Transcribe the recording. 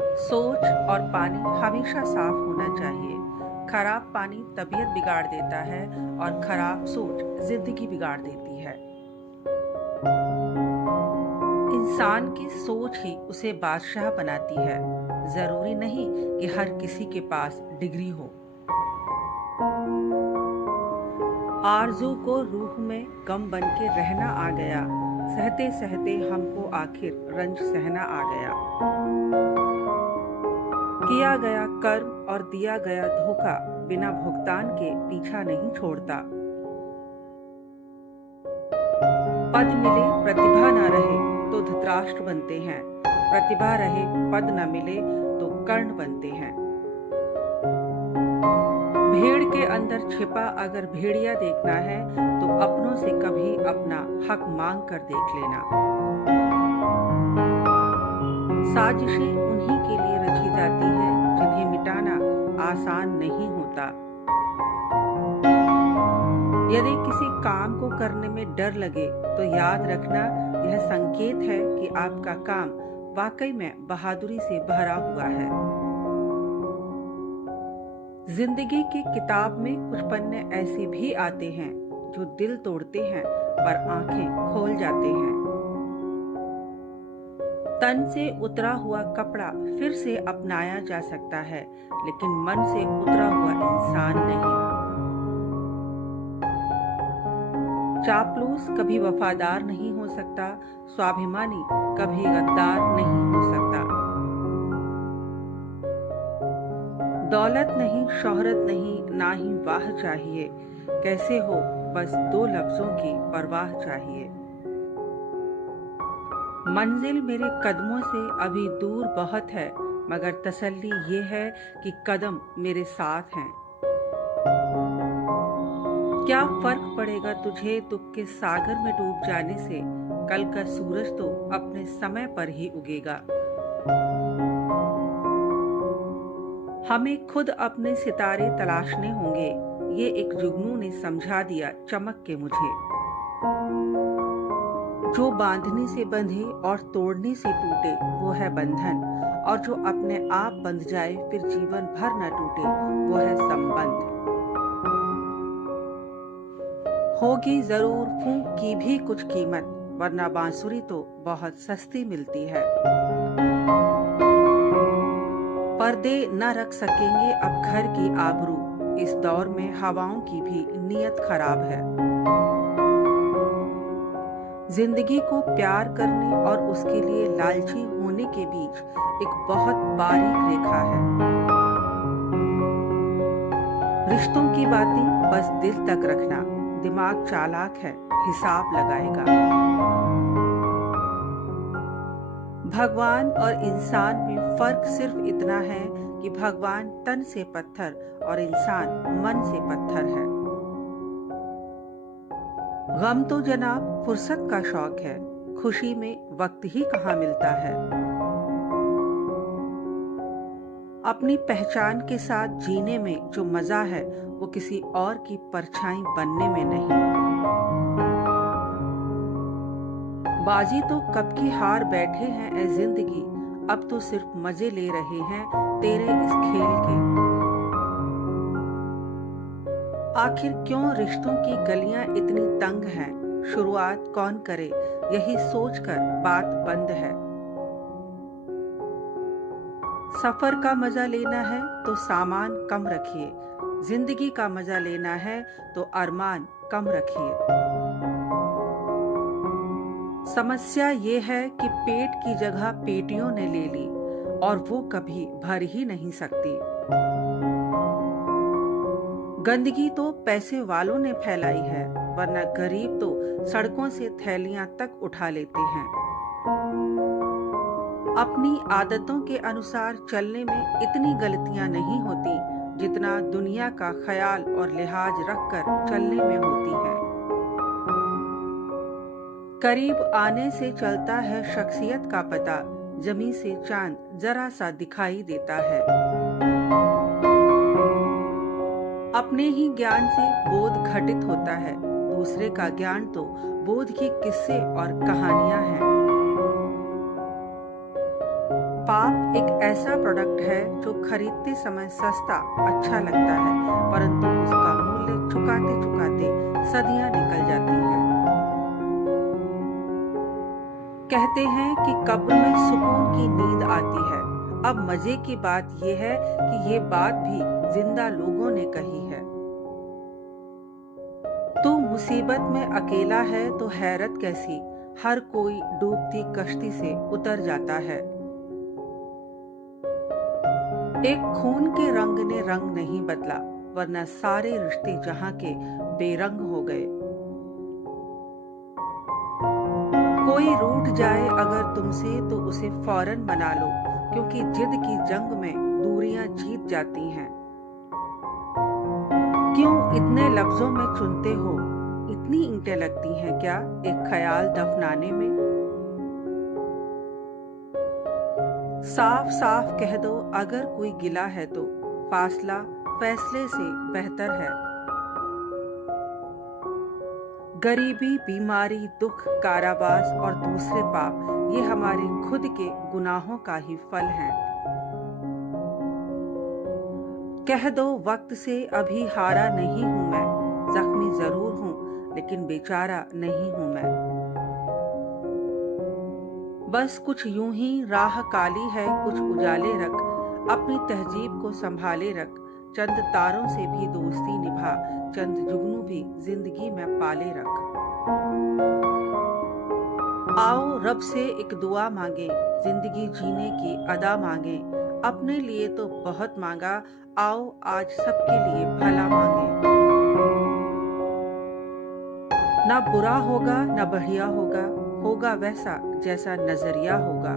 सोच और पानी हमेशा साफ होना चाहिए। खराब पानी तबीयत बिगाड़ देता है और खराब सोच जिंदगी बिगाड़ देती है। इंसान की सोच ही उसे बादशाह बनाती है। जरूरी नहीं कि हर किसी के पास डिग्री हो। आरज़ू को रूह में गम बन के रहना आ गया। सहते सहते हमको आखिर रंज सहना आ गया। किया गया कर्म और दिया गया धोखा बिना भुगतान के पीछा नहीं छोड़ता। पद मिले प्रतिभा न रहे तो धृतराष्ट्र बनते हैं। प्रतिभा रहे पद न मिले तो कर्ण बनते हैं। भेड़ के अंदर छिपा अगर भेड़िया देखना है तो अपनों से कभी अपना हक मांग कर देख लेना। साजिशें उन्हीं के लिए रची जाती हैं जिन्हें मिटाना आसान नहीं होता। यदि किसी काम को करने में डर लगे तो याद रखना यह संकेत है कि आपका काम वाकई में बहादुरी से भरा हुआ है। जिंदगी की किताब में कुछ पन्ने ऐसे भी आते हैं जो दिल तोड़ते हैं पर आंखें खोल जाते हैं। तन से उतरा हुआ कपड़ा फिर से अपनाया जा सकता है, लेकिन मन से उतरा हुआ इंसान नहीं। चापलूस कभी वफादार नहीं हो सकता, स्वाभिमानी कभी गद्दार नहीं हो सकता। दौलत नहीं, शोहरत नहीं, ना ही वाह चाहिए। कैसे हो, बस दो लफ्जों की परवाह चाहिए। मंजिल मेरे कदमों से अभी दूर बहुत है, मगर तसल्ली ये है कि कदम मेरे साथ हैं। क्या फर्क पड़ेगा तुझे दुख के सागर में डूब जाने से? कल का सूरज तो अपने समय पर ही उगेगा। हमें खुद अपने सितारे तलाशने होंगे, ये एक जुगनू ने समझा दिया चमक के मुझे। जो बांधने से बंधे और तोड़ने से टूटे वो है बंधन, और जो अपने आप बंध जाए फिर जीवन भर न टूटे वो है संबंध। होगी जरूर फूंक की भी कुछ कीमत, वरना बांसुरी तो बहुत सस्ती मिलती है। पर्दे न रख सकेंगे अब घर की आबरू, इस दौर में हवाओं की भी नीयत खराब है। जिंदगी को प्यार करने और उसके लिए लालची होने के बीच एक बहुत बारीक रेखा है। रिश्तों की बातें बस दिल तक रखना, दिमाग चालाक है, हिसाब लगाएगा। भगवान और इंसान में फर्क सिर्फ इतना है कि भगवान तन से पत्थर और इंसान मन से पत्थर है। गम तो जनाब फुर्सत का शौक है, खुशी में वक्त ही कहाँ मिलता है। अपनी पहचान के साथ जीने में जो मजा है वो किसी और की परछाई बनने में नहीं। बाजी तो कब की हार बैठे हैं ए जिंदगी, अब तो सिर्फ मजे ले रहे हैं तेरे इस खेल के। आखिर क्यों रिश्तों की गलियां इतनी तंग हैं? शुरुआत कौन करे यही सोचकर बात बंद है। सफर का मजा लेना है तो सामान कम रखिए, जिंदगी का मजा लेना है तो अरमान कम रखिए। समस्या ये है कि पेट की जगह पेटियों ने ले ली और वो कभी भर ही नहीं सकती। गंदगी तो पैसे वालों ने फैलाई है, वरना गरीब तो सड़कों से थैलियां तक उठा लेते हैं। अपनी आदतों के अनुसार चलने में इतनी गलतियां नहीं होती जितना दुनिया का ख्याल और लिहाज रखकर चलने में होती है। करीब आने से चलता है शख्सियत का पता, जमी से चांद जरा सा दिखाई देता है। अपने ही ज्ञान से बोध घटित होता है, दूसरे का ज्ञान तो बोध की किस्से और कहानियां हैं। पाप एक ऐसा प्रोडक्ट है जो खरीदते समय सस्ता अच्छा लगता है, परंतु उसका मूल्य चुकाते चुकाते सदियां निकल जाती हैं। कहते हैं कि कब्र में सुकून की नींद आती है। अब मजे की बात यह है कि ये बात भी जिंदा लोगों ने कही है। तू मुसीबत में अकेला है तो हैरत कैसी, हर कोई डूबती कश्ती से उतर जाता है। एक खून के रंग ने रंग नहीं बदला, वरना सारे रिश्ते जहां के बेरंग हो गए। कोई रूठ जाए अगर तुमसे तो उसे फौरन मना लो, क्योंकि जिद की जंग में दूरियां जीत जाती हैं। क्यों इतने लफ्जों में चुनते हो, इतनी ईंटें लगती हैं क्या एक ख्याल दफनाने में। साफ साफ कह दो अगर कोई गिला है तो, फासला फैसले से बेहतर है। गरीबी, बीमारी, दुख, कारावास और दूसरे पाप ये हमारे खुद के गुनाहों का ही फल हैं। कह दो वक्त से अभी हारा नहीं हूं मैं, जख्मी जरूर हूं लेकिन बेचारा नहीं हूं मैं। बस कुछ यूं ही राह काली है कुछ उजाले रख, अपनी तहजीब को संभाले रख। चंद तारों से भी दोस्ती निभा, चंद जुगनू भी जिंदगी में पाले रख। आओ रब से एक दुआ मांगे, जिंदगी जीने की अदा मांगे। अपने लिए तो बहुत मांगा, आओ आज सबके लिए भला मांगे। ना बुरा होगा ना बढ़िया होगा, होगा वैसा जैसा नजरिया होगा।